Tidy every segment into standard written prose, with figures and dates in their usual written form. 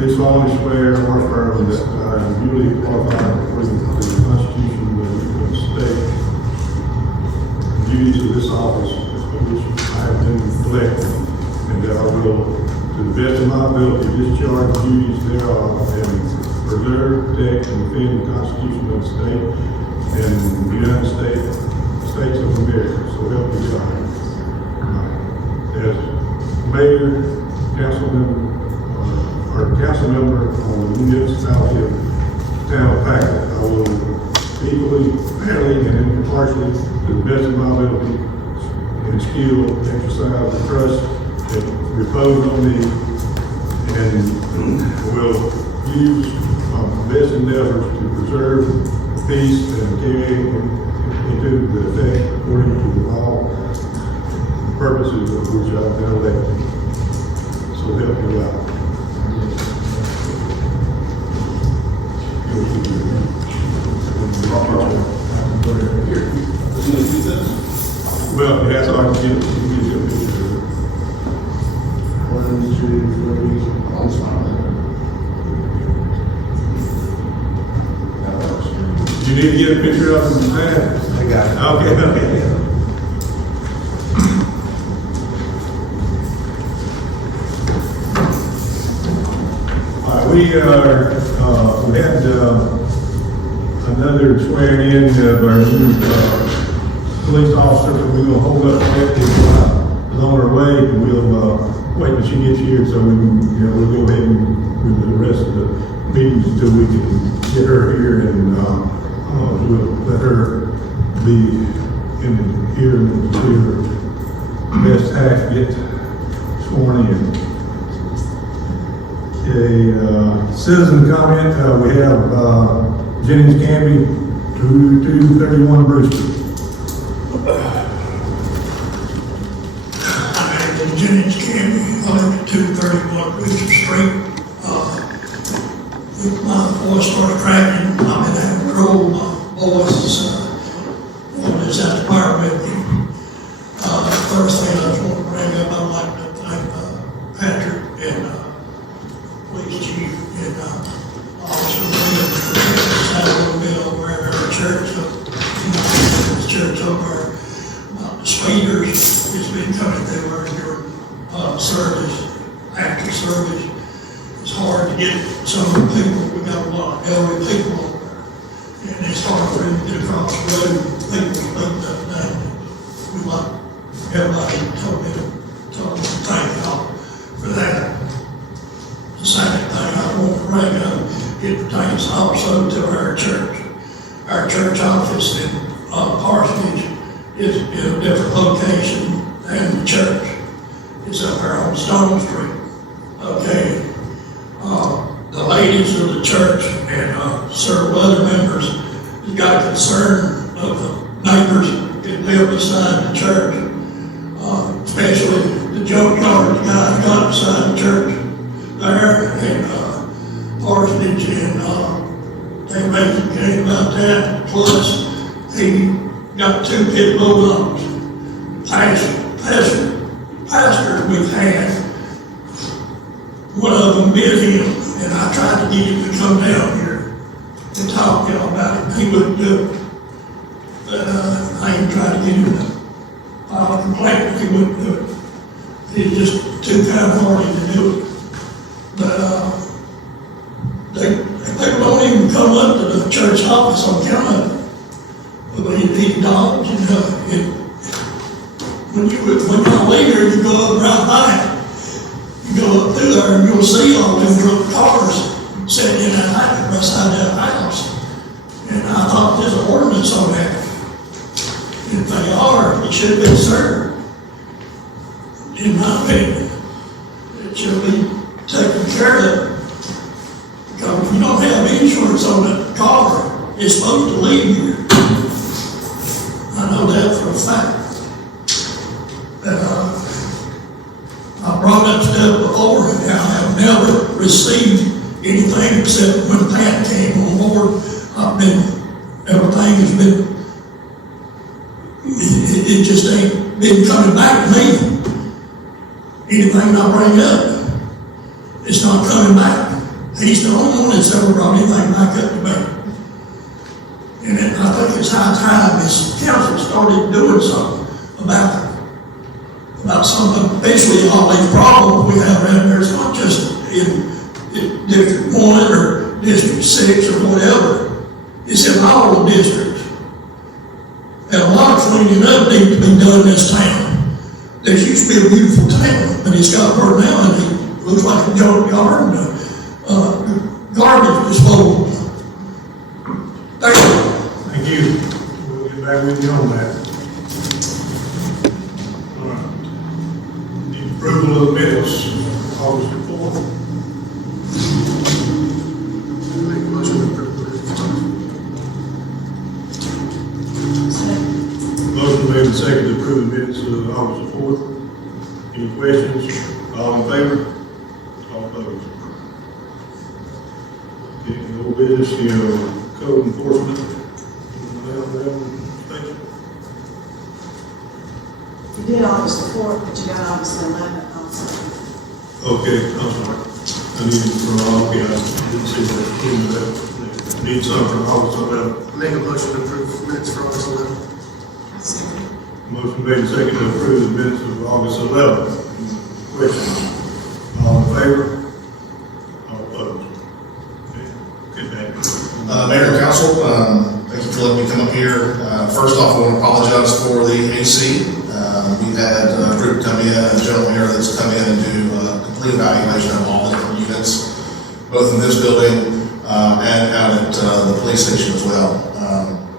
do solemnly swear or affirm that I am duly qualified according to the Constitution of the state, the duties of this office, of which I have been elected, and that I will, to the best of my ability, discharge the duties thereof and preserve, protect, and defend the Constitution of the state and the United States of America. So help me God. As mayor, councilman, or council member on the municipality of town of Pacolet, I will equally, fairly, and impartially, to the best of my ability and skill, exercise the trust that repose on me, and will use my best endeavors to preserve the peace and carry into the effect according to the law, the purposes of which I have been elected. So help me God. Well, that's all I can give you a picture of it. 1, 2, 3, I'm sorry. You need to get a picture of him, man. I got it. Okay. All right, we had another swearing in of our new police officer, but we're gonna hold up that is on her way, and we'll wait till she gets here, so we can, we'll go ahead and with the rest of the meetings until we can get her here, and we'll let her be in here until her best half get sworn in. Okay, citizen comment, we have Jennings Canby, 231 Brewster. My name is Jennings Canby. I live at 231 Brewster Street. My voice started cracking. I've been having trouble. My voice is at the fire with me. First thing I just want to bring up, I'd like to thank Patrick and police chief and Officer Williams for taking us out a little bit over at our church. The church over the speeders. It's been coming through our service, after service. It's hard to get some of the people. We got a lot of elderly people over there, and it's hard for them to get across the road. People speaking up and down. We like everybody told me to thank y'all for that. The second thing I want to bring up, it pertains also to our church. Our church office in Parsonage is in a different location than the church. It's up there on Stone Street. Okay. The ladies of the church and several other members have got concern of the neighbors that live beside the church, especially the junkyard, the guy who got beside the church there, and Parsonage, and they raised a game about that. Plus, he got 2 pit bull dogs. Pastors we've had, one of them bit him, and I tried to get him to come down here and talk to y'all about it. He wouldn't do it. But I even tried to get him to file a complaint, but he wouldn't do it. He's just too kind-hearted to do it. But they don't even come up to the church office on account of it. But these dogs, when y'all leave here, you go up right by it. You go up through there and you'll see all them drunk cars sitting in that hydrant beside that house. And I thought there's an ordinance on that. If they are, it should be served. In my opinion, it should be taken care of. Because if you don't have insurance on that car, it's supposed to leave here. I know that for a fact. I brought that stuff before, and I have never received anything except when Pat came on board. Everything has been, it just ain't been coming back to me. Anything I bring up, it's not coming back. He's the only one that's ever brought anything back up to me. And I think it's high time this council started doing something about some of, basically all these problems we have around here. It's not just in District 1 or District 6 or whatever. It's in all the districts. And a lot of cleaning up needs to be done in this town. This used to be a beautiful town, but it's got personality. It looks like a junkyard, garbage disposal. Thank you. Thank you. We'll get back with you on that. All right. Need approval of the minutes, August 4th. Make a motion to approve the minutes. Motion made and seconded to approve the minutes of August 4th. Any questions? All in favor? All opposed? Okay, no business, code enforcement. You did August the 4th, but you got August the 11th also. Okay, I'm sorry. I needed from all, okay, I didn't see that. Need something from August 11th. Make a motion to approve the minutes for August 11th. Motion made and seconded to approve the minutes of August 11th. Questions? All in favor? All opposed? Okay, good day. Mayor and Council, thank you for letting me come up here. First off, I want to apologize for the AC. We've had a group come in, a gentleman here that's come in and do a complete evaluation of all the different units, both in this building and out at the police station as well.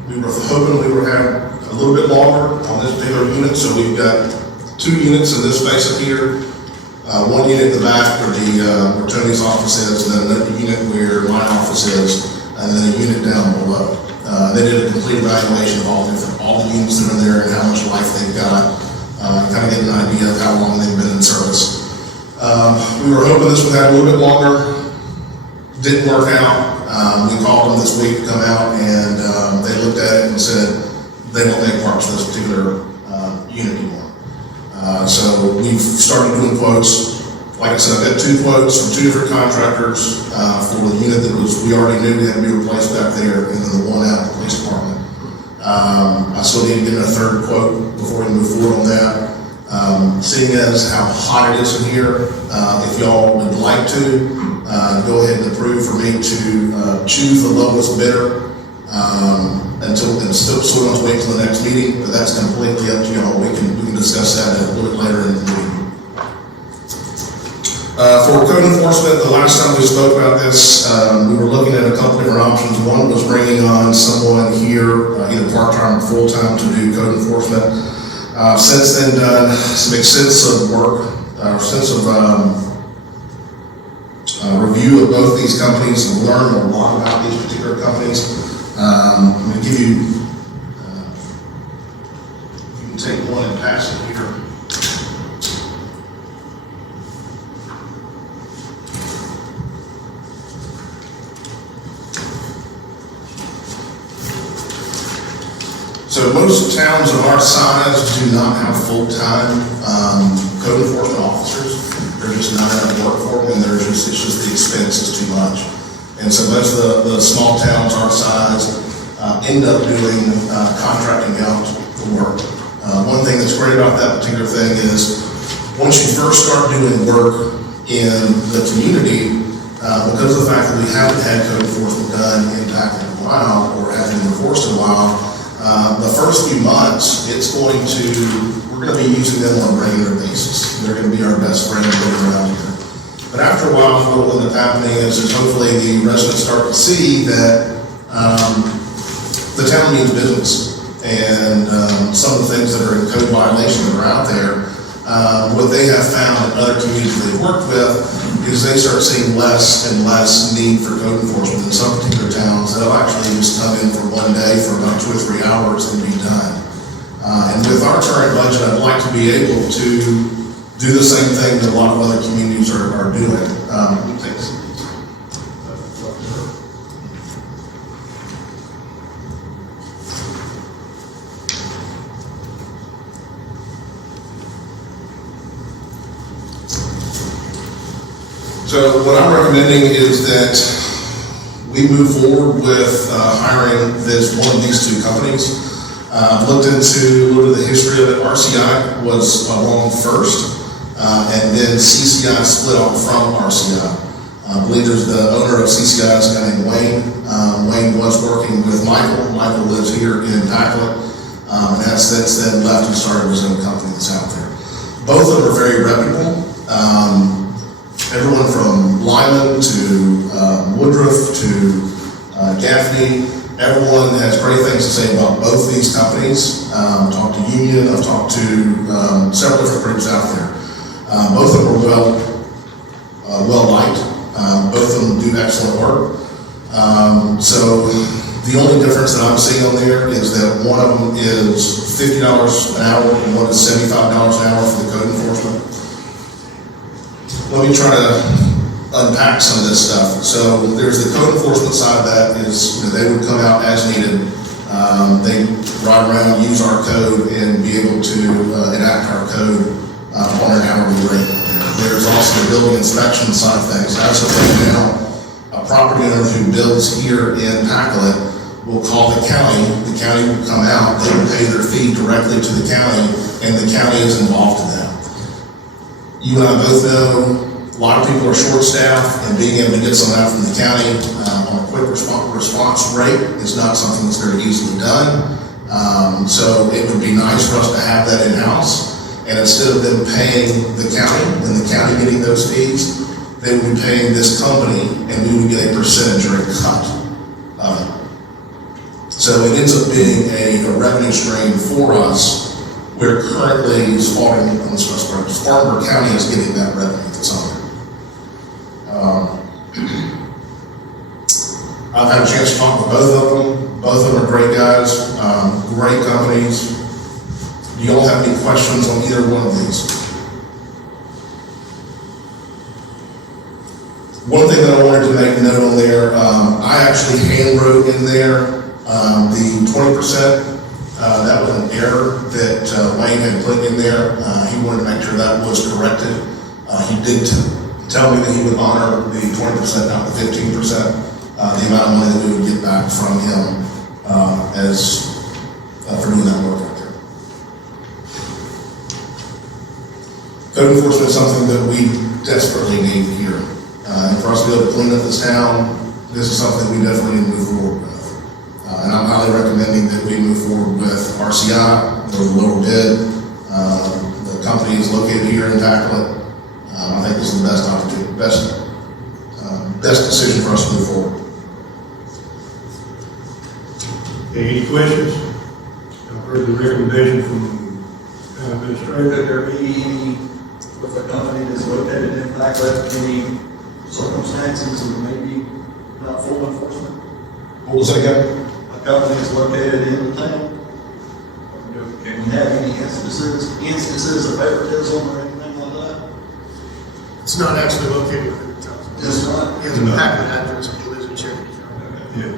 We were hoping we would have a little bit longer on this particular unit, so we've got 2 units in this space up here. One unit in the back where Tony's office is, and then another unit where my office is, and then a unit down below. They did a complete evaluation of all the units that are there and how much life they've got, kind of get an idea of how long they've been in service. We were hoping this would have a little bit longer. Didn't work out. We called them this week to come out, and they looked at it and said they don't make parts for this particular unit anymore. So we've started doing quotes. Like I said, I've got 2 quotes from 2 different contractors for the unit that we already knew had to be replaced back there, and then the one out at the police department. I still need to get a 3rd quote before we move forward on that. Seeing as how hot it is in here, if y'all would like to, go ahead and approve for me to choose the lowest bidder until we don't have to wait till the next meeting, but that's completely up to y'all. We can discuss that a little bit later in the meeting. For code enforcement, the last time we spoke about this, we were looking at a couple different options. One was bringing on someone here, either part-time or full-time, to do code enforcement. Since then, done some extensive work, extensive review of both these companies, and learned a lot about these particular companies. I'm going to give you, you can take one and pass it here. So most towns of our size do not have full-time code enforcement officers. They're just not enough work for them, and it's just the expense is too much. And so most of the small towns our size end up doing contracting out the work. One thing that's great about that particular thing is once you first start doing work in the community, because of the fact that we haven't had code enforcement done in fact in a while, or haven't been enforced in a while, the first few months, we're going to be using them on a regular basis. They're going to be our best friend around here. But after a while, what will end up happening is hopefully the residents start to see that the town means business, and some of the things that are in code violation that are out there, what they have found in other communities they've worked with is they start seeing less and less need for code enforcement in some particular towns. They'll actually just come in for one day for about 2 or 3 hours and be done. And with our current budget, I'd like to be able to do the same thing that a lot of other communities are doing. Thanks. So what I'm recommending is that we move forward with hiring one of these two companies. Looked into a little bit of the history of it. RCI was along first, and then CC&I split off from RCI. I believe there's the owner of CC&I is a guy named Wayne. Wayne was working with Michael. Michael lives here in Pacolet, and has since then left and started his own company that's out there. Both of them are very reputable. Everyone from Lyman to Woodruff to Gaffney, everyone has great things to say about both these companies. I've talked to Union, I've talked to several different groups out there. Both of them are well liked. Both of them do excellent work. So the only difference that I'm seeing on there is that one of them is $50 an hour and one is $75 an hour for the code enforcement. Let me try to unpack some of this stuff. So there's the code enforcement side of that is, they would come out as needed. They ride around, use our code, and be able to enact our code on an hourly rate. There's also the building inspection side of things. As of right now, a property owner who builds here in Pacolet will call the county will come out, they will pay their fee directly to the county, and the county is involved in that. You and I both know a lot of people are short-staffed, and being able to get someone out from the county on a quick response rate is not something that's very easily done. So it would be nice for us to have that in-house, and instead of them paying the county and the county getting those fees, they would be paying this company, and we would get a percentage or a cut of it. So it ends up being a revenue stream for us, where currently Spartanburg County is getting that revenue that's on there. I've had a chance to talk with both of them. Both of them are great guys, great companies. Do you all have any questions on either one of these? One thing that I wanted to make note on there, I actually hand wrote in there the 20%. That was an error that Wayne had put in there. He wanted to make sure that was corrected. He did tell me that he would honor the 20%, not the 15%, the amount of money that we would get back from him for doing that work right there. Code enforcement is something that we desperately need here. And for us to be able to clean up this town, this is something we definitely need to move forward with. And I'm highly recommending that we move forward with RCI, or the lower bid. The company is located here in Pacolet. I think this is the best opportunity, best decision for us to move forward. Okay, any questions? I've heard the recommendation from administrator. Could there be, with a company that's located in Pacolet, any circumstances of maybe not full enforcement? What was that again? A company is located in the town? Can we have any instances of favoritism or anything like that? It's not actually located within the town. It's not? He has a packet address, but he lives in Cherokee County. Yeah.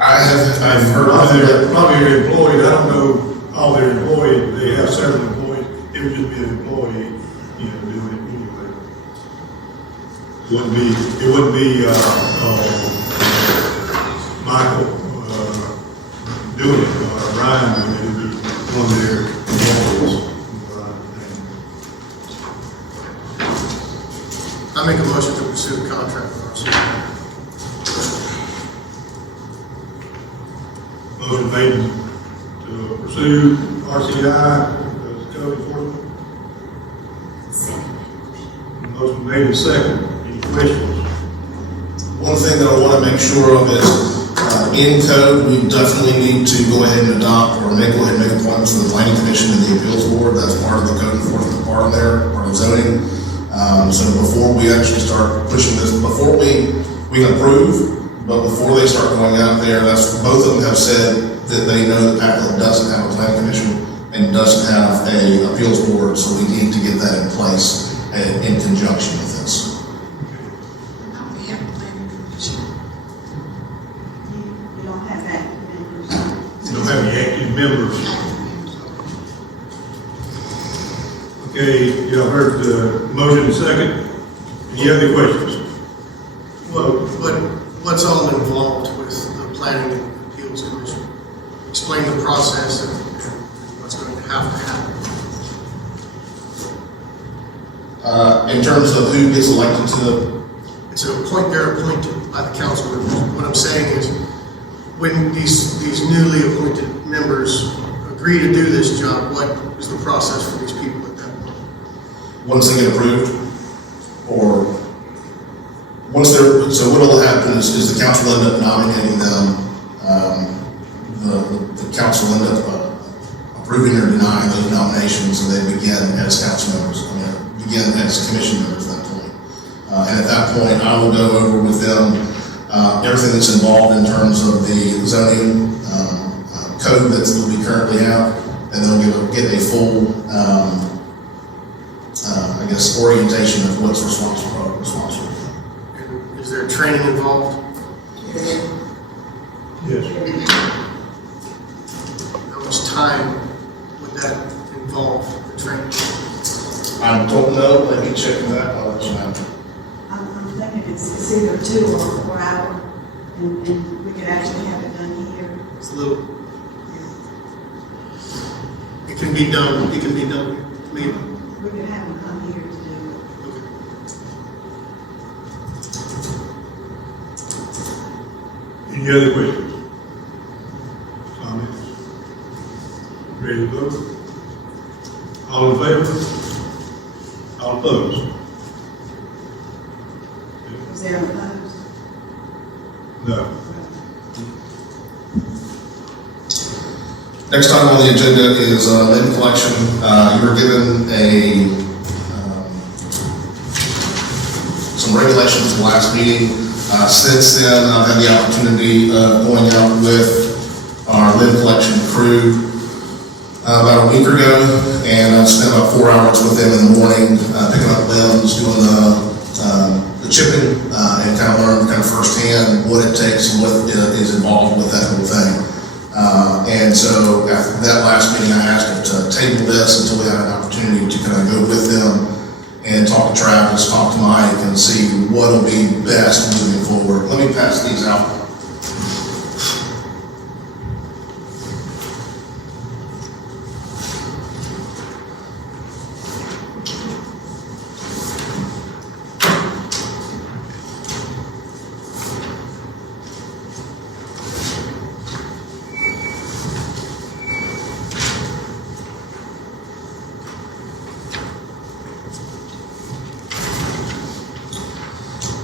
I've heard of that. Probably your employees, I don't know all their employees, they have several employees, it would just be an employee, doing it anyway. It wouldn't be, Michael, doing it, Ryan doing it, it'd be one of their employees. I make a motion to pursue the contract with RCI. Motion made to pursue RCI as code enforcement. Motion made and second. Any questions? One thing that I want to make sure of is, in code, we definitely need to go ahead and adopt or go ahead and make appointments to the planning commission and the appeals board. That's part of the code enforcement part of there, part of zoning. So before we actually start pushing this, before we can approve, but before they start going out there, both of them have said that they know that Pacolet doesn't have a planning commission and doesn't have a appeals board, so we need to get that in place in conjunction with this. We have a planning commission. You don't have that members. You don't have any active members. Okay, you all heard the motion and second. Any other questions? Well, what's all involved with the Planning and Appeals Commission? Explain the process and what's going to have to happen. In terms of who gets elected to the, It's an they're appointed by the council members. What I'm saying is, when these newly appointed members agree to do this job, what is the process for these people at that point? once they get approved, or once they're, so what will happen is the council will end up nominating them, the council will end up approving or denying those nominations, and they begin as council members, begin as commission members at that point. And at that point, I will go over with them everything that's involved in terms of the zoning code that we currently have, and then we'll get a full, I guess, orientation of what's responsible. And is there training involved? Yes. How much time would that involve, the training? I don't know, let me check that, I'll let you know. I'm thinking it's either 2 or 4 hours, and we could actually have it done here. It's a little, it can be done, maybe. We could have them come here to do it. Any other questions? Comments? Ready to vote? All in favor? All opposed? Is there an opposed? No. Next item on the agenda is limb collection. You were given some regulations at the last meeting. Since then, I've had the opportunity of going out with our limb collection crew about a week ago, and I've spent about 4 hours with them in the morning, picking up limbs, doing the chipping, and kind of learn firsthand what it takes and what is involved with that whole thing. And so after that last meeting, I asked them to table this until we had an opportunity to kind of go with them and talk to Travis, talk to Mike, and see what will be best moving forward. Let me pass these out.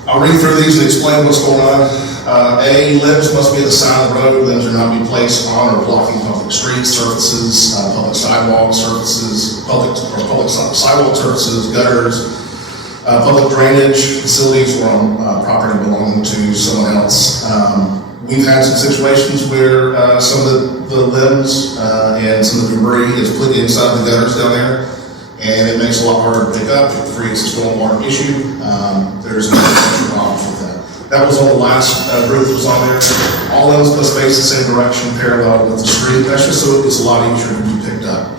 I'll read through these and explain what's going on. A, limbs must be at the side of the road. Limbs are not be placed on or blocking public streets, surfaces, public sidewalk surfaces, public sidewalk surfaces, gutters, public drainage facilities, or on property belonging to someone else. We've had some situations where some of the limbs and some of the debris is put inside the gutters down there, and it makes it a lot harder to pick up. It creates a stormwater issue. There's no problems with that. That was on the last group that was on there. All limbs must face the same direction, parallel with the street. That's just so it's a lot easier to be picked up.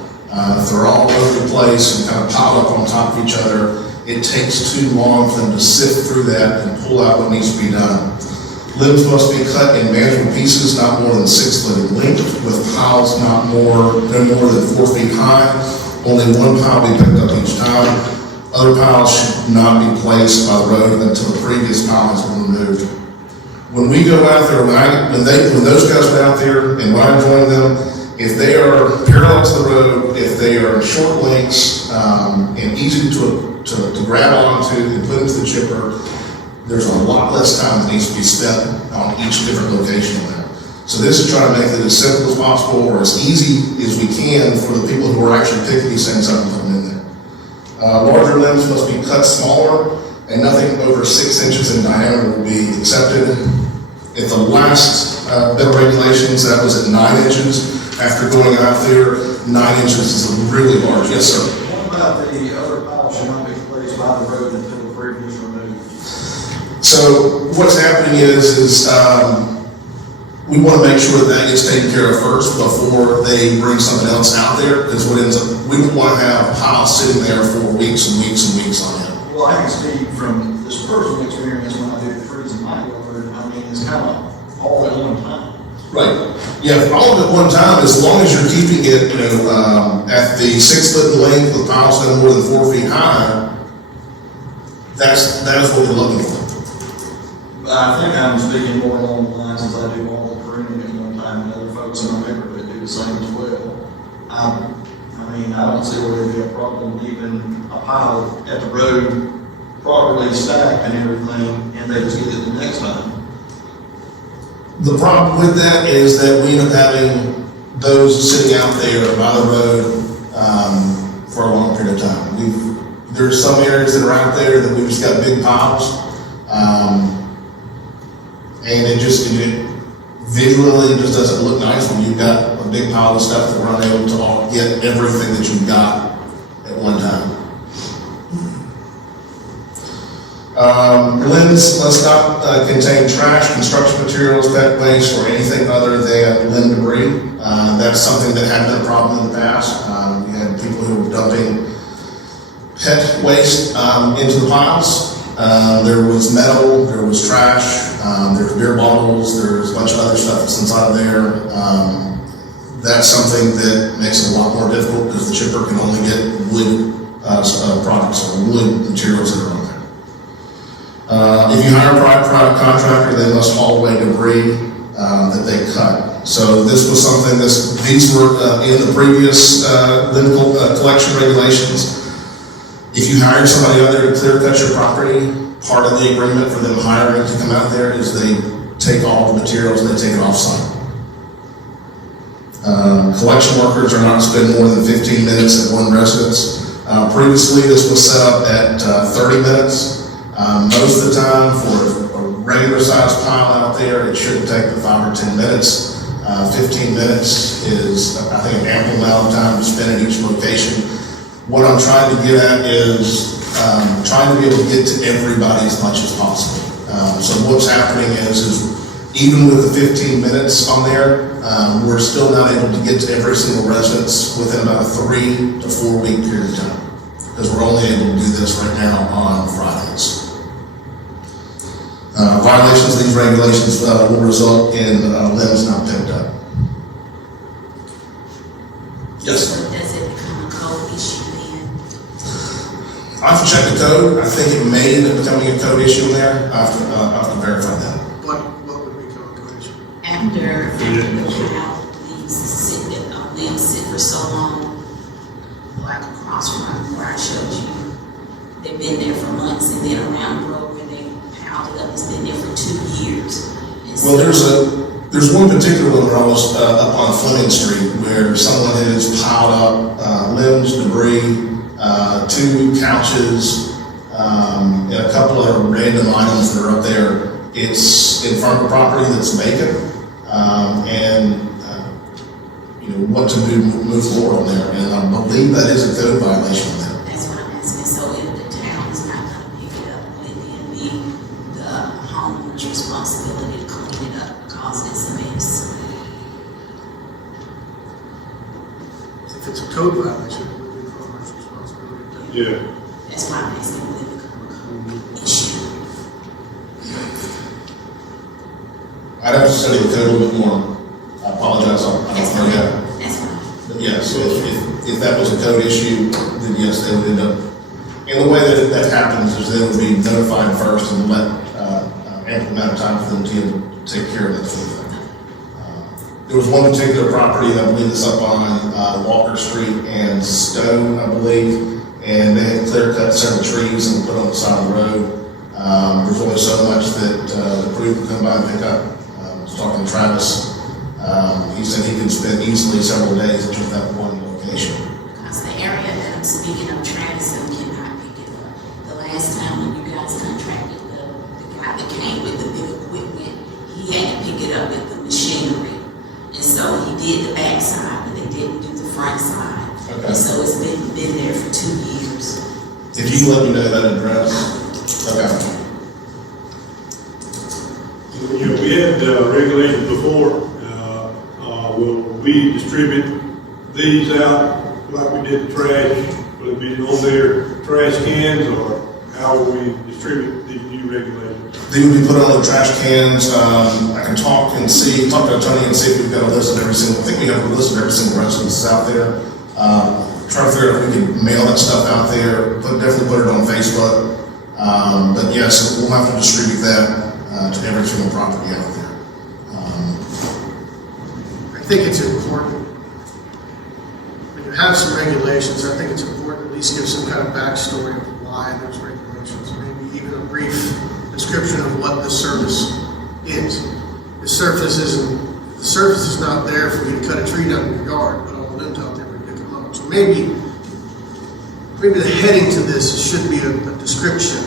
If they're all over the place and kind of piled up on top of each other, it takes too long for them to sift through that and pull out what needs to be done. Limbs must be cut in manageable pieces, not more than 6 foot in length, with piles no more than 4 feet high. Only one pile be picked up each time. Other piles should not be placed by the road until the previous pile has been removed. When we go out there, when those guys are out there and when I join them, if they are parallel to the road, if they are short lengths and easy to grab onto and put into the chipper, there's a lot less time that needs to be spent on each different location there. So this is trying to make it as simple as possible or as easy as we can for the people who are actually picking these things up and putting them in there. Larger limbs must be cut smaller, and nothing over 6 inches in diameter will be accepted. At the last bit of regulations, that was at 9 inches. After going out there, 9 inches is really large. Yes, sir. What about the other piles should not be placed by the road until the previous removed? So what's happening is we want to make sure that gets taken care of first before they bring something else out there, because what ends up, we don't want to have piles sitting there for weeks and weeks and weeks on end. Well, I can speak from this personal experience when I do the freezing my yard. I mean, it's kind of all at one time. Right. Yeah, all of it at one time, as long as you're keeping it, at the 6 foot in length with piles no more than 4 feet high, that is what we're looking for. I think I'm speaking more along the lines as I do all the pruning at one time, and other folks in my neighborhood do the same as well. I mean, I don't see where there'd be a problem leaving a pile at the road properly stacked and everything, and they just get it the next time. The problem with that is that we end up having those sitting out there by the road for a long period of time. There's some areas that are out there that we've just got big piles, and it visually just doesn't look nice when you've got a big pile of stuff that we're unable to all get everything that you've got at one time. Limbs must not contain trash, construction materials, pet waste, or anything other than limb debris. That's something that had been a problem in the past. We had people who were dumping pet waste into the piles. There was metal, there was trash, there's beer bottles, there's a bunch of other stuff that's inside of there. That's something that makes it a lot more difficult because the chipper can only get wood products or wood materials that are on there. If you hire a private contractor, they must haul away debris that they cut. So this was something, these were in the previous limbal collection regulations. If you hire somebody out there to clear cut your property, part of the agreement for them hiring to come out there is they take all the materials and they take it off site. Collection workers are not to spend more than 15 minutes at one residence. Previously, this was set up at 30 minutes. Most of the time, for a regular sized pile out there, it shouldn't take the 5 or 10 minutes. 15 minutes is, I think, an ample amount of time to spend at each location. What I'm trying to get at is trying to be able to get to everybody as much as possible. So what's happening is even with the 15 minutes on there, we're still not able to get to every single residence within about a 3 to 4 week period of time, because we're only able to do this right now on Fridays. Violations of these regulations will result in limbs not picked up. Yes? So does it become a code issue then? I have to check the code. I think it may end up becoming a code issue in there. I have to verify that. What would become a code issue? After the pile leaves sit for so long, like across from where I showed you, they've been there for months, and then around the road where they piled it up, it's been there for 2 years. And Well, so- there's one particular one where I was up on Fleming Street where someone has piled up limbs, debris, 2 couches, and a couple of random items that are up there. It's in front of a property that's vacant, and what to do, move forward on there. And I believe that is a code violation there. That's what I'm asking. So if the town is not gonna pick it up, would it be the homeowner's responsibility to clean it up because it's a mess? If it's a code violation, it would be the owner's responsibility. Yeah. That's why I'm asking, would it become a code issue? I'd have to study the code a little bit more. I apologize, I That's don't know yet. fine. That's fine. But yes, if that was a code issue, then yes, they would end up, and the way that happens is they would be notified first and let ample amount of time for them to take care of that sort of thing. There was one particular property, I believe it's up on Walker Street and Stone, I believe, and they had clear cut several trees and put on the side of the road. There's only so much that the crew can come by and pick up. I was talking to Travis. He said he can spend easily several days at just that one location. Because the area that I'm speaking of, Travis, and cannot pick it up. The last time when you guys contracted the guy that came with the big equipment, he had to pick it up with the machinery. And so he did the back side, but they didn't do the front side. Okay. And so it's been there for 2 years. If you can let me know that address. Okay. You know, we had regulations before. Will we distribute these out like we did the trash? Will it be on their trash cans, or how will we distribute these new regulations? They would be put on the trash cans. I can talk to Tony and see if we've got a list of every single, I think we have a list of every single residence out there. Try to figure out if we can mail that stuff out there, definitely put it on Facebook. But yes, we'll have to distribute that to every single property out there. I think it's important, when you have some regulations, I think it's important to at least give some kind of backstory of why those regulations, maybe even a brief description of what the service is. The service is not there for you to cut a tree down in your yard, put all the limbs out there and pick them up. So maybe the heading to this should be a description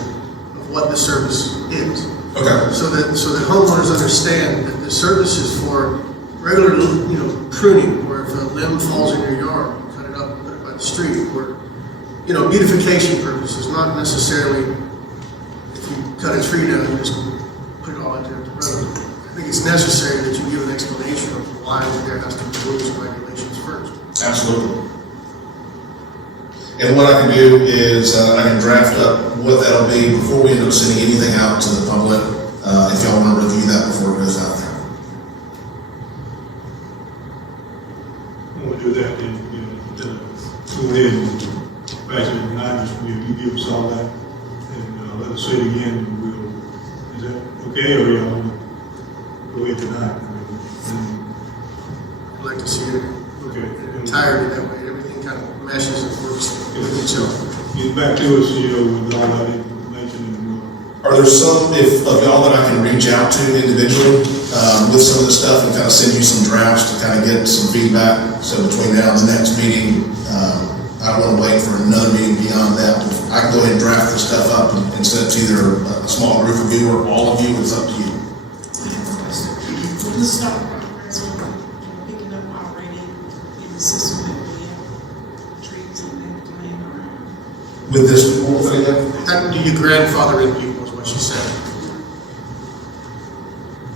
of what the service is. Okay. So that homeowners understand that the service is for regular, pruning, or if a limb falls in your yard, you cut it up and put it by the street, or, beautification purposes, not necessarily if you cut a tree down, you just put it all out there at the road. I think it's necessary that you give an explanation of why there has to be rules and regulations first. Absolutely. And what I can do is I can draft up what that'll be before we end up sending anything out to the public, if y'all want to review that before it goes out there. We'll do that, then, go ahead and pass it tonight, you give us all that, and let us see it again, and is that okay, or y'all want to go ahead tonight? I'd like to see it Okay. entirely that way, everything kind of meshes and works with each other. Get back to us, with all that information, and Are there some of y'all that I can reach out to individually with some of the stuff and kind of send you some drafts to kind of get some feedback? So between now and the next meeting, I don't want to wait for another meeting beyond that. I can go ahead and draft this stuff up and send it to either a small group of you or all of you. It's up to you. When you start picking up already in the system that we have trees and everything laying around. With this whole thing, How do you grandfather in people, is what she said.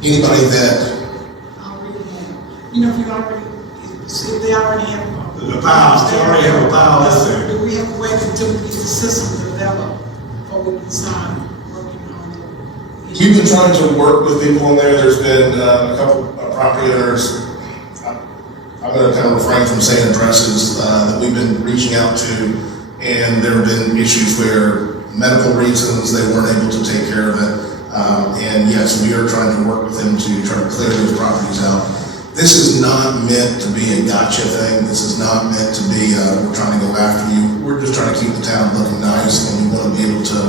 anybody that Already have, if you already, if they already have. the piles, they already have a pile out there. Do we have to wait until we get the system developed before we can start working on it? we've been trying to work with people in there. There's been a couple of property owners. I'm going to kind of refrain from saying addresses that we've been reaching out to, and there have been issues where medical reasons they weren't able to take care of it. And yes, we are trying to work with them to try to clear those properties out. This is not meant to be a gotcha thing. This is not meant to be we're trying to go after you. We're just trying to keep the town looking nice, and we want to be able to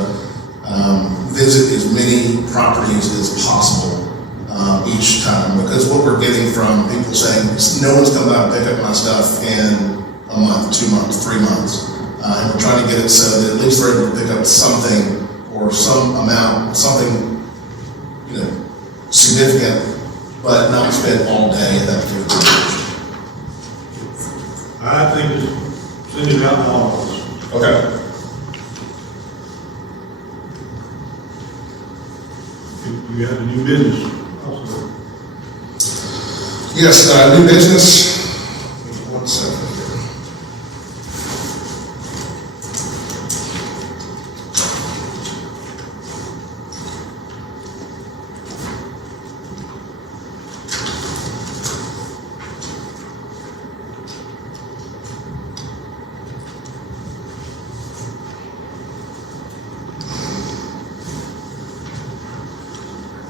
visit as many properties as possible each time, because what we're getting from people saying, no one's come out and pick up my stuff in a month, 2 months, 3 months. And we're trying to get it so that at least they're able to pick up something or some amount, something, significant, but not spend all day at that particular time. I think just send it out to all of us. Okay. You got a new business also. Yes, new business. 1 second here.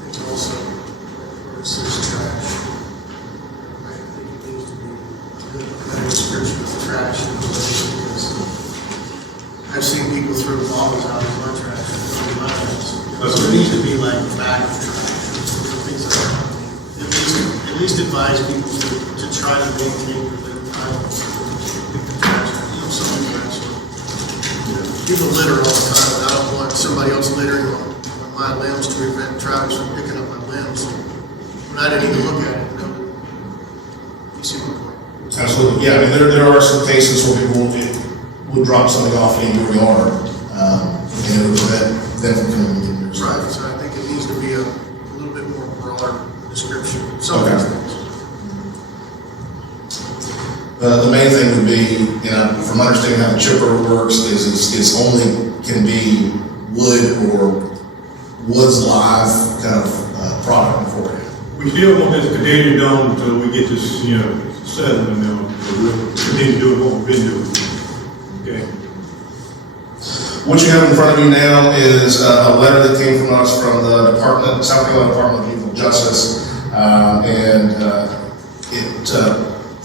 It's also, where it says trash. I think it needs to be a better description of trash in relation, because I've seen people throw bottles out of my trash, in my house. So there needs to be like bag of trash, things like that. At least advise people to try to maintain their items. Pick the trash, some trash. People litter all the time, and I don't want somebody else littering on my limbs to prevent Travis from picking up my limbs. When I didn't even look at it, you see my point? Absolutely. Yeah, I mean, there are some cases where people will drop something off in your yard, and it would prevent them from coming in your Right, side. so I think it needs to be a little bit more broad. description, some of these Okay. things. The main thing would be, you know, from understanding how the chipper works, is it's only can be wood or woods live kind of product for you. We still want this to continue on until we get this, you know, settled, and then we'll continue doing what we've been doing. Okay? What you have in front of you now is a letter that came from us from the Department, South Carolina Department of Juvenile Justice,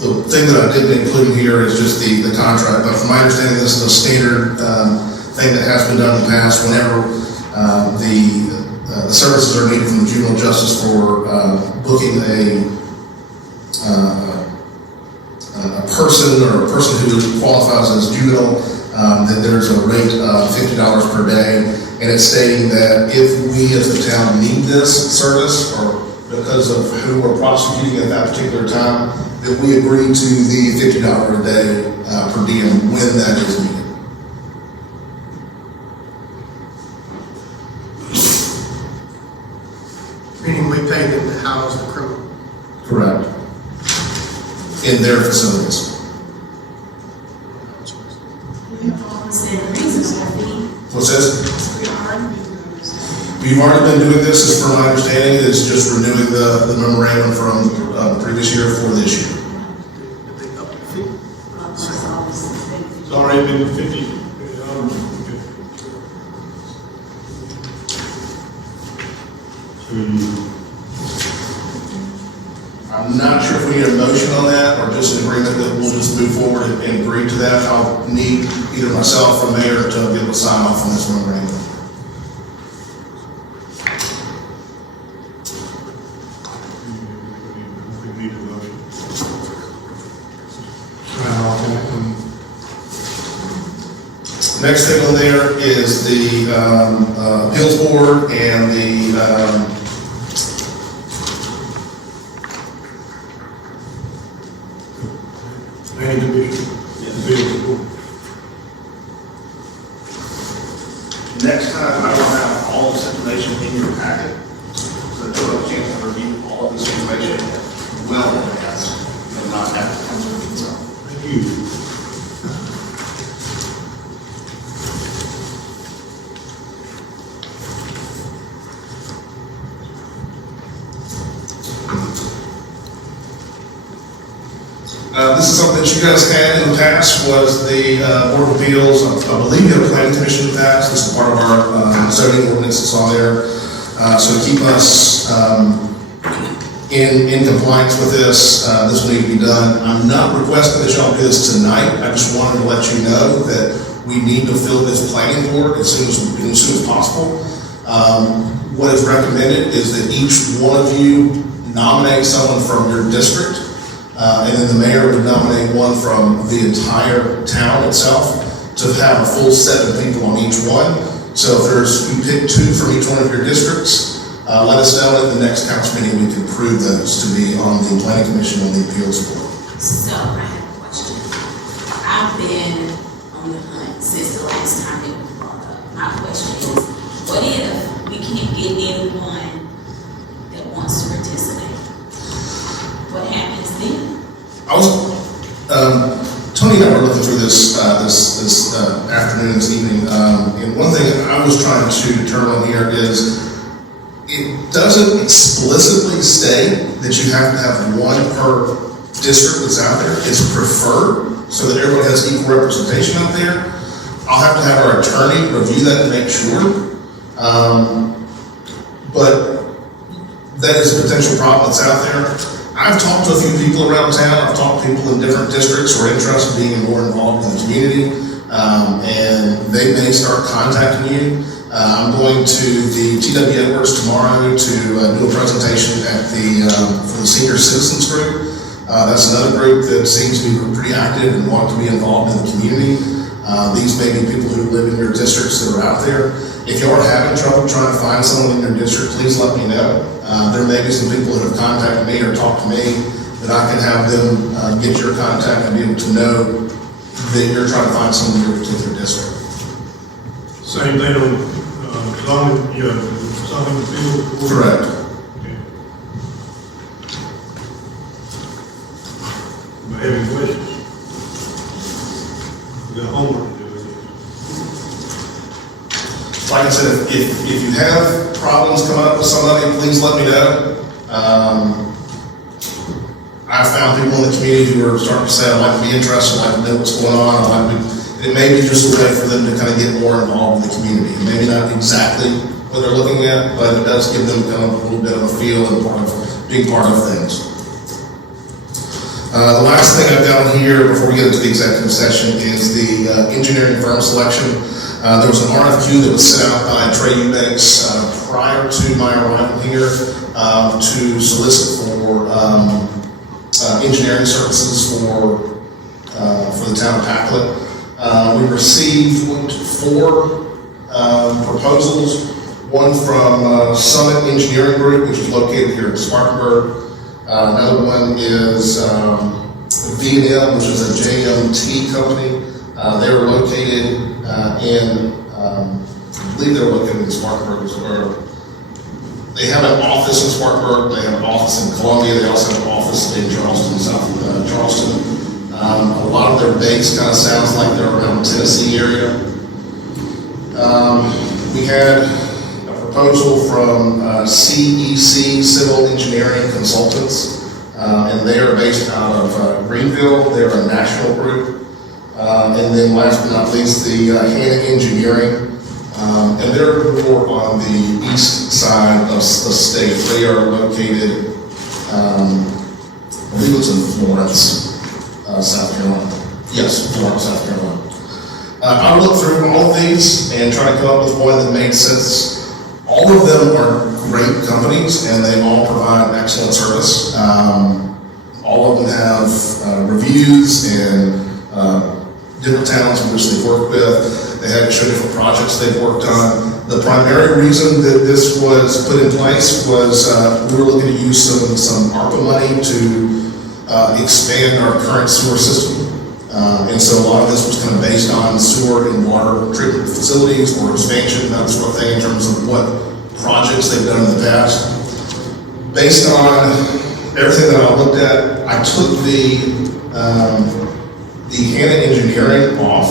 the thing that I didn't include here is just the contract, but from my understanding, this is a standard thing that has been done in the past whenever the services are needed from the juvenile justice for booking a person or a person who qualifies as juvenile, that there's a rate of $50 per day, and it's stating that if we as the town need this service, or because of who we're prosecuting at that particular time, that we agree to the $50 a day per diem when that is needed. Meaning we pay them to house the criminal. Correct. In their facilities. We have already, What's this? we already been doing this. We've already been doing this, as per my understanding, it's just renewing the memorandum from previous year for this year. If they up the fee. It's already been 50. I'm not sure if we need a motion on that, or just an agreement that we'll just move forward and agree to that. I'll need either myself or mayor to be able to sign off on this memorandum. We need a motion. Next thing on there is the appeals board and the Planning Commission. next time I will have all this information in your packet, so that you'll have a chance to review all of this information well in advance, and not have to come to the meeting. Thank you. This is something that you guys had in the past, was the Board of Appeals. I believe you have a planning commission in the past. This is part of our zoning ordinance that's on there. So to keep us in compliance with this, this will need to be done. I'm not requesting that y'all do this tonight. I just wanted to let you know that we need to fill this planning board as soon as possible. What is recommended is that each one of you nominate someone from your district. And then the mayor would nominate one from the entire town itself to have a full set of people on each one. So if you pick 2 from each one of your districts, let us know at the next council meeting. We can approve those to be on the planning commission and the appeals board. So I have a question. I've been on the hunt since the last time it was brought up. My question is, what if we can't get anyone that wants to participate? What happens then? Tony and I were looking through this afternoon, this evening, and one thing I was trying to determine here is it doesn't explicitly state that you have to have one per district that's out there. It's preferred so that everyone has equal representation out there. I'll have to have our attorney review that to make sure. But that is a potential problem that's out there. I've talked to a few people around town. I've talked to people in different districts who are interested in being more involved in the community, and they may start contacting you. I'm going to the T.W. Edwards tomorrow to do a presentation at for the senior citizens group. That's another group that seems to be pretty active and want to be involved in the community. These may be people who live in your districts that are out there. If you are having trouble trying to find someone in your district, please let me know. There may be some people who have contacted me or talked to me that I can have them get your contact and be able to know that you're trying to find someone in your particular district. Same thing on, zoning, zoning appeals. Correct. Okay. Have any questions? We got homework to do with this. Like I said, if you have problems coming up with somebody, please let me know. I've found people in the community who are starting to say, I'd like to be interested, I'd like to know what's going on, I'd like to, it may be just a way for them to kind of get more involved in the community. Maybe not exactly what they're looking at, but it does give them kind of a little bit of a feel and being part of things. The last thing I've got here before we get into the executive session is the engineering firm selection. There was an RFQ that was sent out by Trey Eubanks prior to my arrival here to solicit for engineering services for the town of Pacolet. We received 4 proposals, one from Summit Engineering Group, which is located here in Spartanburg. Another one is V&M, which is a JMT company. They were located I believe they're located in Spartanburg as well. They have an office in Spartanburg, they have an office in Columbia, they also have an office in Charleston, South Charleston. A lot of their base kind of sounds like they're around the Tennessee area. We had a proposal from CEC, Civil Engineering Consultants, and they are based out of Greenville. They're a national group. And then last but not least, the Hanna Engineering. And they're more on the east side of the state. They are located, I believe it's in Florence, South Carolina. Yes, Florence, South Carolina. I looked through all of these and tried to come up with one that made sense. All of them are great companies and they all provide excellent service. All of them have reviews and different towns in which they've worked with. They had to show different projects they've worked on. The primary reason that this was put in place was we were looking to use some ARPA money to expand our current sewer system. And so a lot of this was kind of based on sewer and water treatment facilities or expansion, that sort of thing, in terms of what projects they've done in the past. Based on everything that I looked at, I took the Hanna Engineering off,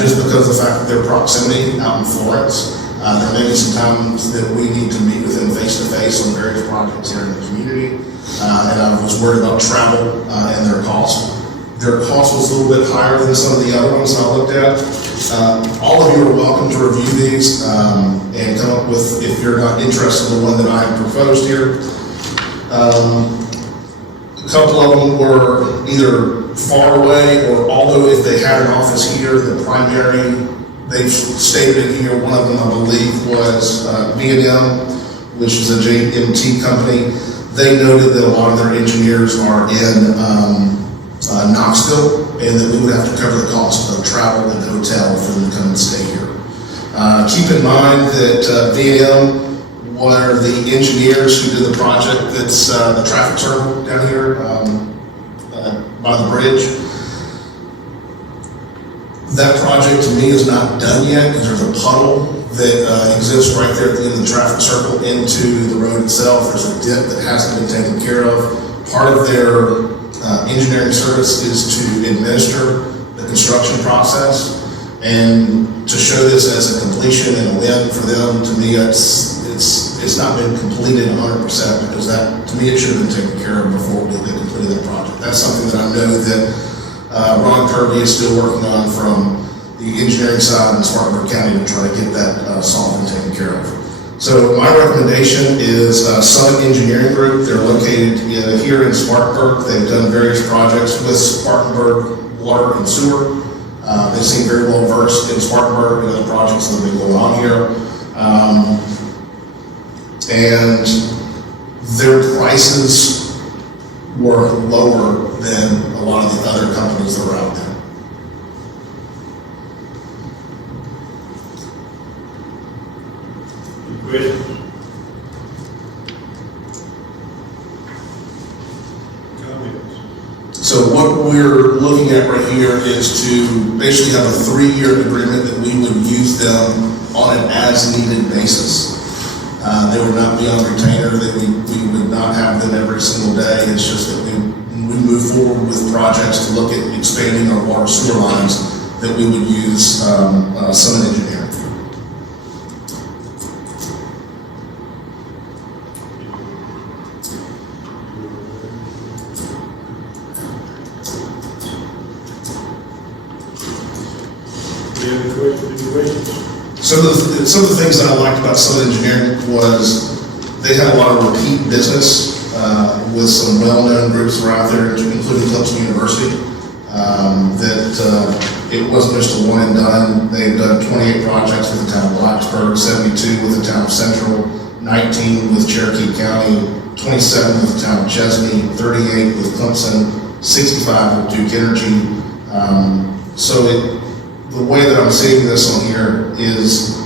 just because of the fact that their proximity out in Florence. There may be some times that we need to meet with them face-to-face on various projects here in the community. And I was worried about travel and their cost. Their cost was a little bit higher than some of the other ones I looked at. All of you are welcome to review these and come up with, if you're not interested in the one that I have proposed here. A couple of them were either far away, or although if they had an office here, the primary, they've stated it here, one of them I believe was V&M, which is a JMT company. They noted that a lot of their engineers are in Knoxville, and that we would have to cover the cost of travel and hotel for them to come and stay here. Keep in mind that V&M were the engineers who did the project that's the traffic circle down here by the bridge. That project to me is not done yet because there's a puddle that exists right there at the end of the traffic circle into the road itself. There's a dip that hasn't been taken care of. Part of their engineering service is to administer the construction process, and to show this as a completion and a win for them, to me it's not been completed 100%, because that, to me, it should have been taken care of before they completed that project. That's something that I know that Ron Kirby is still working on from the engineering side in Spartanburg County to try to get that solved and taken care of. So my recommendation is Summit Engineering Group. They're located here in Spartanburg. They've done various projects with Spartanburg Water and Sewer. They seem very well versed in Spartanburg and other projects that have been going on here. And their prices were lower than a lot of the other companies that were out there. Questions? Comments? So what we're looking at right here is to basically have a 3-year agreement that we would use them on an as-needed basis. They would not be on retainer, that we would not have them every single day. It's just that we move forward with projects to look at expanding our water sewer lines, that we would use some engineering. Any questions? Some of the things that I liked about Summit Engineering was they had a lot of repeat business with some well-known groups around there, including Clemson University. It wasn't just a one and done. They've done 28 projects with the town of Blacksburg, 72 with the town of Central, 19 with Cherokee County, 27 with the town of Chesney, 38 with Clemson, 65 with Duke Energy. The way that I'm seeing this on here is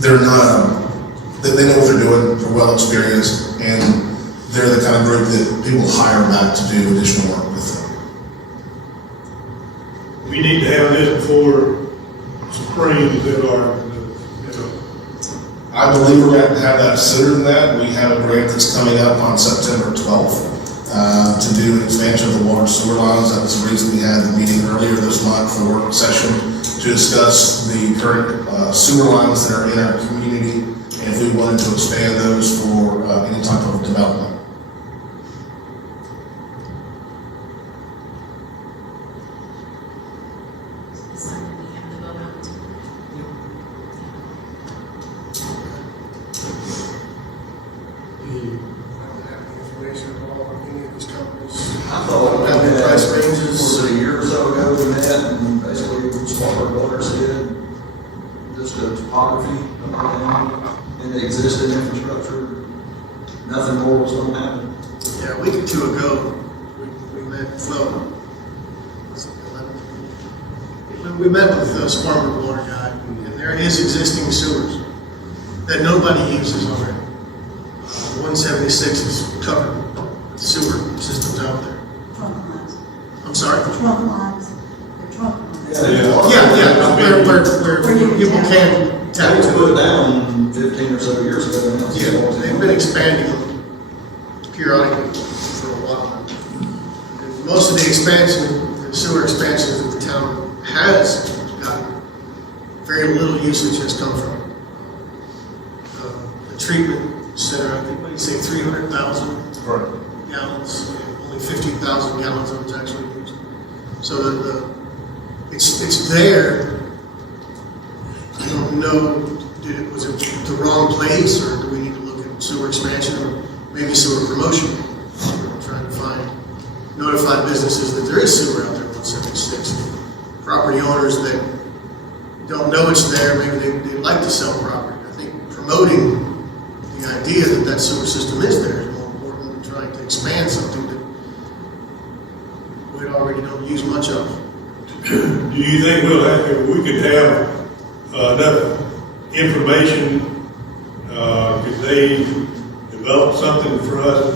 they know what they're doing, they're well experienced, and they're the kind of group that people hire back to do additional work with them. We need to have this before spring, I believe we're going to have that sooner than that. We have a grant that's coming up on September 12th to do an expansion of the water sewer lines. That was the reason we had the meeting earlier this month for work session to discuss the current sewer lines that are in our community and if we wanted to expand those for any type of development. I thought Have the price ranges. was a year or so ago we met and basically Spartanburg Water said just a topography of the land and the existing infrastructure, nothing more was going to happen. Yeah, a week or two ago, we met, we met with the Spartanburg Water guy, and there is existing sewers that nobody uses already. 176 is covered with sewer systems out there. Trunk lines. I'm sorry? Trunk lines. They're trunk lines. Yeah, where people can tap They was put into it. down 15 or so years ago. and that's Yeah, all. they've been expanding them periodically for a while. And most of the expansion, the sewer expansions that the town has gotten, very little usage has come from the treatment center. I think, what do you say, 300,000 Right. gallons, and only 15,000 gallons of it's actually used. So it's there. I don't know, was it the wrong place, or do we need to look at sewer expansion, or maybe sewer promotion? We're trying to notify businesses that there is sewer out there on 176. Property owners that don't know it's there, maybe they'd like to sell property. I think promoting the idea that that sewer system is there is more important than trying to expand something that we already don't use much of. Do you think we could have enough information, if they develop something for us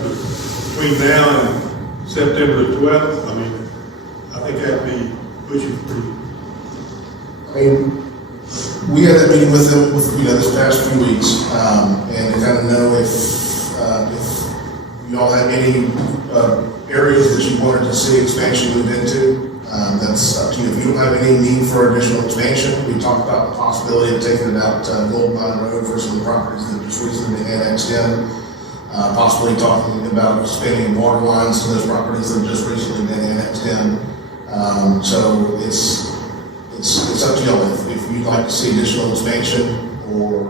between now and September the 12th? I mean, I think that'd be pushing pretty. I mean, we had that meeting with them this past few weeks, and to kind of know if you all had any areas that you wanted to see expansion moved into. That's up to you. If you don't have any need for additional expansion, we talked about the possibility of taking it out Golden Vine Road for some of the properties that just recently been annexed in. Possibly talking about expanding water lines to those properties that have just recently been annexed in. So it's up to y'all if you'd like to see additional expansion, or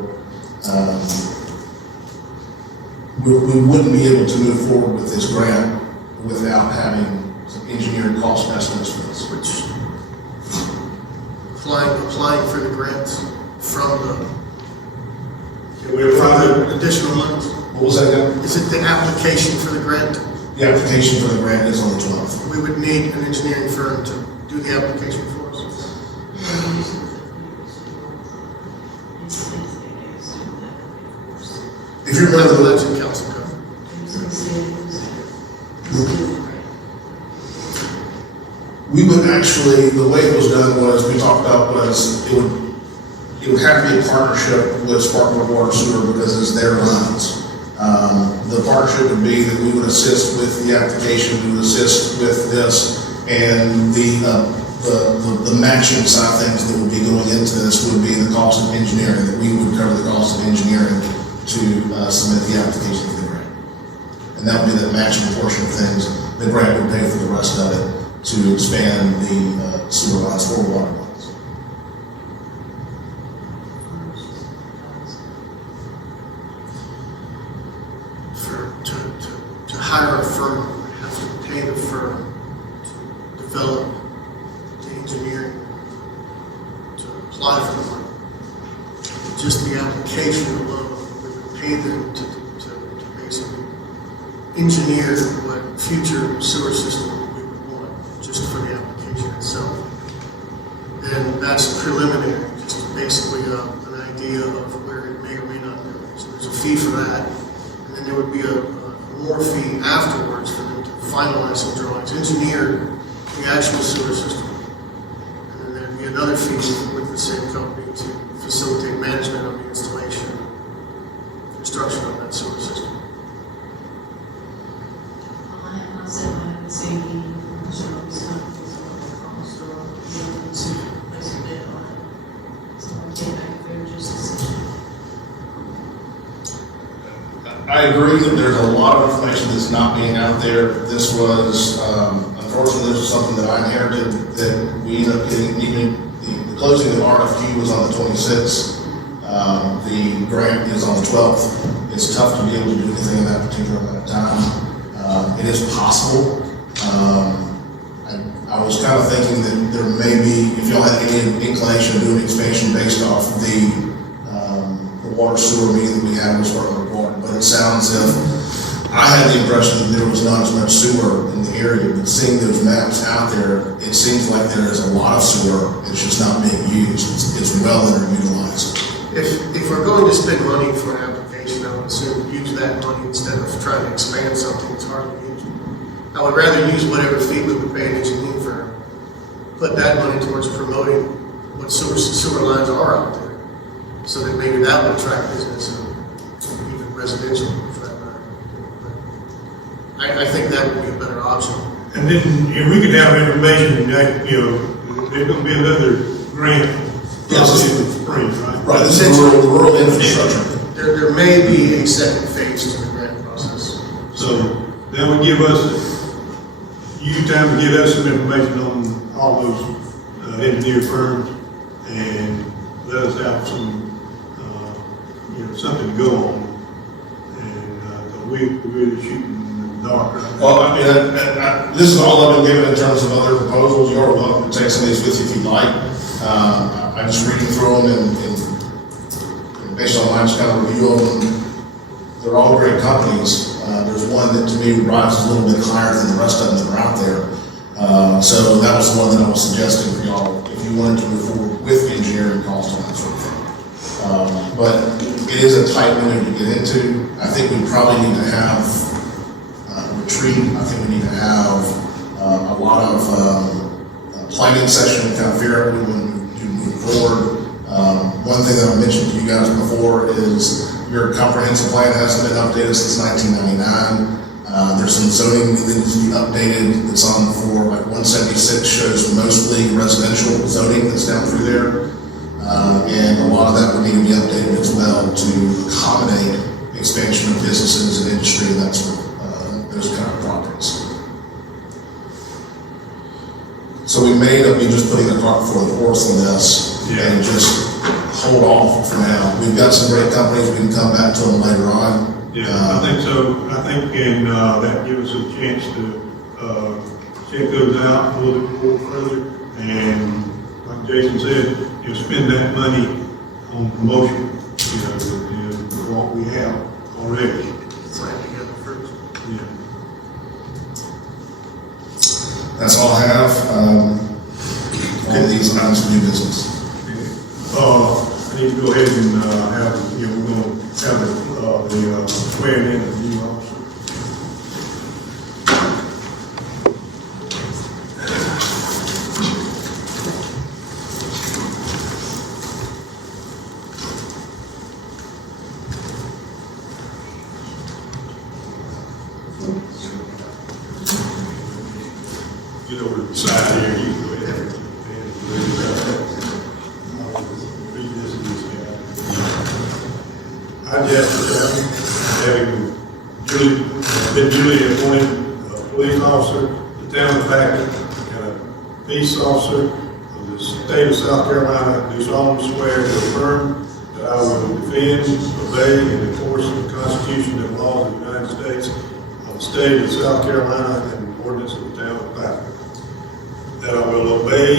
we wouldn't be able to move forward with this grant without having some engineered cost estimates for this. Which applying for the grants from the additional ones. What was that again? Is it the application for the grant? The application for the grant is on the 12th. We would need an engineering firm to do the application for us. If you remember the That's in council code. we would actually, the way it was done was, we talked about was, it would have to be a partnership with Spartanburg Water Sewer because it's their lines. The partnership would be that we would assist with the application, we would assist with this, and the matching side of things that would be going into this would be the cost of engineering, that we would cover the cost of engineering to submit the application for the grant. And that would be the matching portion of things. The grant would pay for the rest of it to expand the sewer lines or water lines. To hire a firm, we have to pay the firm to develop the engineering, to apply for the money. Just the application alone, we would pay them to basically engineer what future sewer system we would want, just for the application itself. And that's preliminary, just basically an idea of where it may or may not go. So there's a fee for that. And then there would be a more fee afterwards for them to finalize some drawings, engineer the actual sewer system. And then there'd be another fee with the same company to facilitate management of the installation, construction of that sewer system. I said I haven't seen any information on these companies or what their costs are, be able to place a bid on it. So I take back their just decision. I agree that there's a lot of information that's not being out there. This was, unfortunately, this was something that I inherited that we ended up getting, even the closing of the RFQ was on the 26th. The grant is on the 12th. It's tough to be able to do anything in that particular amount of time. It is possible. I was kind of thinking that there may be, if y'all had any inclination of doing expansion based off of the water sewer meeting that we had in Spartanburg Water, but it sounds as if I had the impression that there was not as much sewer in the area, but seeing those maps out there, it seems like there is a lot of sewer. It's just not being used. It's well underutilized. If we're going to spend money for an application, I would assume use that money instead of trying to expand something that's hardly used. I would rather use whatever fee we would pay an engineering firm, put that money towards promoting what sewer lines are out there, so that maybe that would attract business and even residential for that matter. But I think that would be a better option. And then, if we could have information that, there's gonna be another grant. Yes. In the spring, right? Right, this is the rural infrastructure. There may be a second phase to the grant process. So that would give us, time to get us some information on all those engineer firms and let us have some, something to go on. And we're really shooting in the dark right now. Well, I mean, this is all I've been given in terms of other proposals. You're welcome to take some of these with you if you'd like. I'm just reading through them and based on my just kind of review of them, they're all great companies. There's one that to me rises a little bit higher than the rest of them that are out there. So that was the one that I was suggesting for y'all if you wanted to move forward with engineering costs on that sort of thing. But it is a tight window to get into. I think we probably need to have a retreat. I think we need to have a lot of planning session to kind of figure out what we want to move forward. One thing that I mentioned to you guys before is your comprehensive plan hasn't been updated since 1999. There's some zoning that needs to be updated. It's on for like 176 shows mostly residential zoning that's down through there. And a lot of that would need to be updated as well to accommodate expansion of businesses and industry and that sort of those kind of properties. So we may end up just putting the cart before the horse on this and just hold off for now. We've got some great companies. We can come back to them later on. Yeah, I think so. I think that gives us a chance to check those out a little bit more further. And like Jason said, spend that money on promotion, with what we have already. Slide together first. Yeah. That's all I have. All of these items of new business. I need to go ahead and have, we're going to have the swearing in of the new officer. I just, having been duly appointed police officer, the town of Pacolet, and a peace officer of the state of South Carolina, do solemnly swear to affirm that I will defend, obey, and enforce the Constitution and laws of the United States, of the state of South Carolina, and the ordinance of the town of Pacolet. That I will obey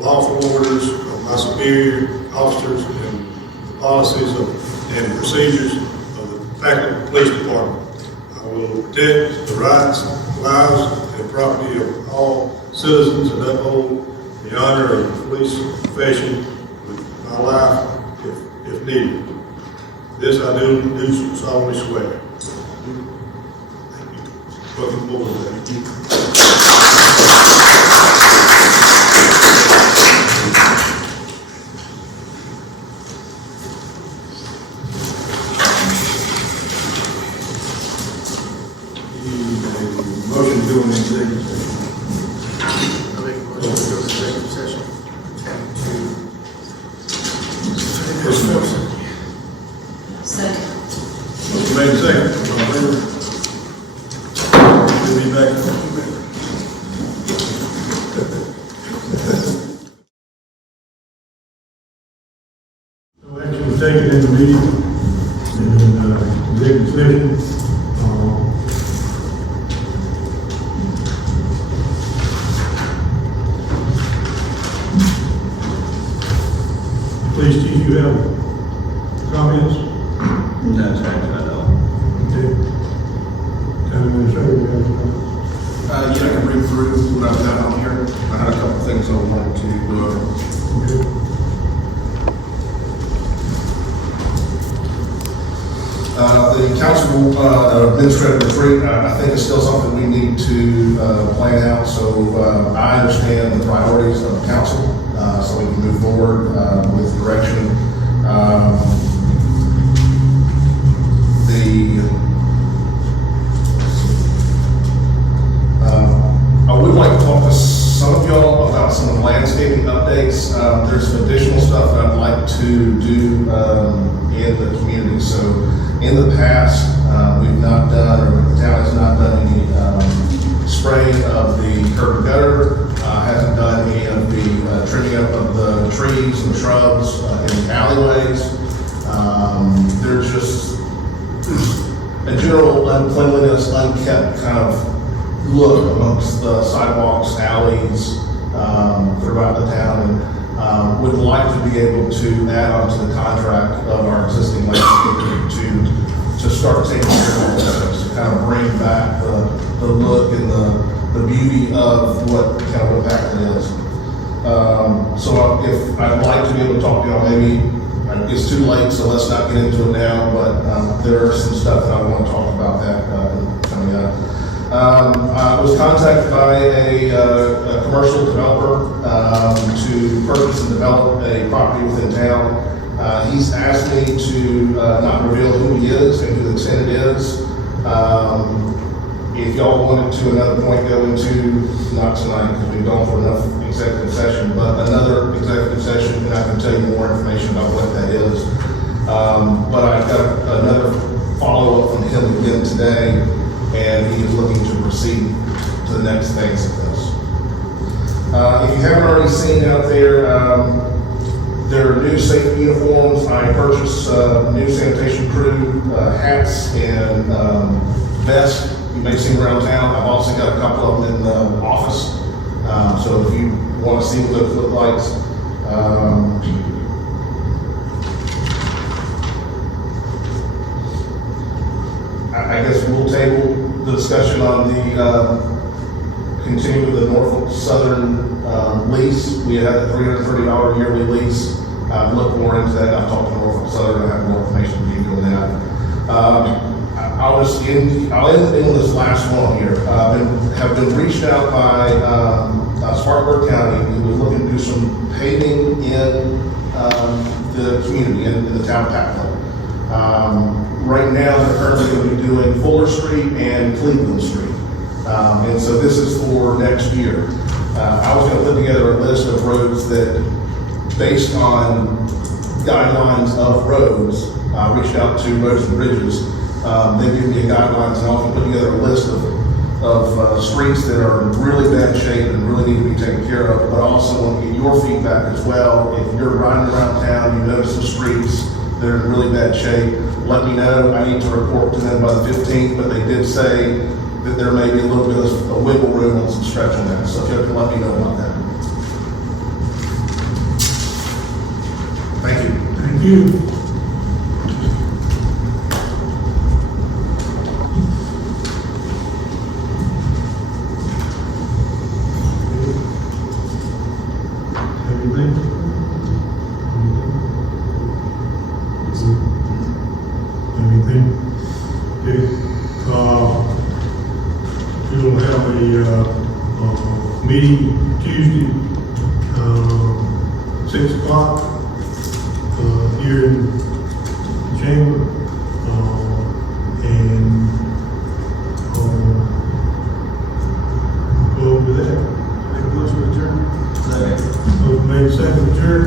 lawful orders of my superior officers and the policies and procedures of the Pacolet Police Department. I will protect the rights, lives, and property of all citizens and uphold the honor of the police profession with my life if needed. This I do solemnly swear. Thank you. Welcome aboard. Motion to go into executive session. I make a motion to go to executive session. Personnel. Second. Motion made second. All in favor? We'll be back in a few minutes. No action was taken in the meeting, in executive session. Police chief, you have comments? No, sorry, I don't. Okay. Town administrator, you have comments? Yeah, I can read through what I've got on here. I had a couple things I wanted to go over. Okay. The council administrative retreat, I think is still something we need to plan out, so I understand the priorities of the council, so we can move forward with direction. I would like to talk to some of y'all about some of the landscaping updates. There's some additional stuff that I'd like to do in the community. So in the past, we've not done, or the town has not done any spraying of the curb and gutter, hasn't done any of the trimming up of the trees and shrubs in the alleyways. There's just a general uncleanliness, unkept kind of look amongst the sidewalks, alleys throughout the town, and would like to be able to add on to the contract of our existing landscaper to start taking care of those, to kind of bring back the look and the beauty of what kind of impact it is. So if I'd like to be able to talk to y'all, maybe it's too late, so let's not get into it now, but there are some stuff that I want to talk about that coming up. I was contacted by a commercial developer to purchase and develop a property within town. He's asked me to not reveal who he is and who the tenant is. If y'all wanted to, another point, go into, not tonight because we've gone for enough executive session, but another executive session, and I can tell you more information about what that is. But I've got another follow-up from him again today, and he is looking to proceed to the next phase of this. If you haven't already seen out there are new safety uniforms. I purchased new sanitation crew hats and vests. You may see them around town. I've also got a couple of them in the office. So if you want to see what those look like, I guess we'll table the discussion on the continue with the Norfolk Southern lease. We had a $330 yearly lease. I've looked more into that. I've talked to Norfolk Southern. I have more information to give you on that. I'll end with this last one here. Have been reached out by Spartanburg County, who is looking to do some paving in the community, in the town of Pacolet. Right now, they're currently going to be doing Fuller Street and Cleveland Street. And so this is for next year. I was going to put together a list of roads that, based on guidelines of roads, I reached out to Roads and Bridges. They give me guidelines and often put together a list of streets that are in really bad shape and really need to be taken care of, but I also want to get your feedback as well. If you're riding around town, you notice some streets that are in really bad shape, let me know. I need to report to them by the 15th, but they did say that there may be a little bit of a wiggle room on some stretch on that, so if you can let me know about that. Thank you. Thank you. Anything? Okay. We'll have a meeting Tuesday, 6 o'clock, here in the chamber, and go over that. Make a motion to adjourn. Second. Motion made, second adjourn.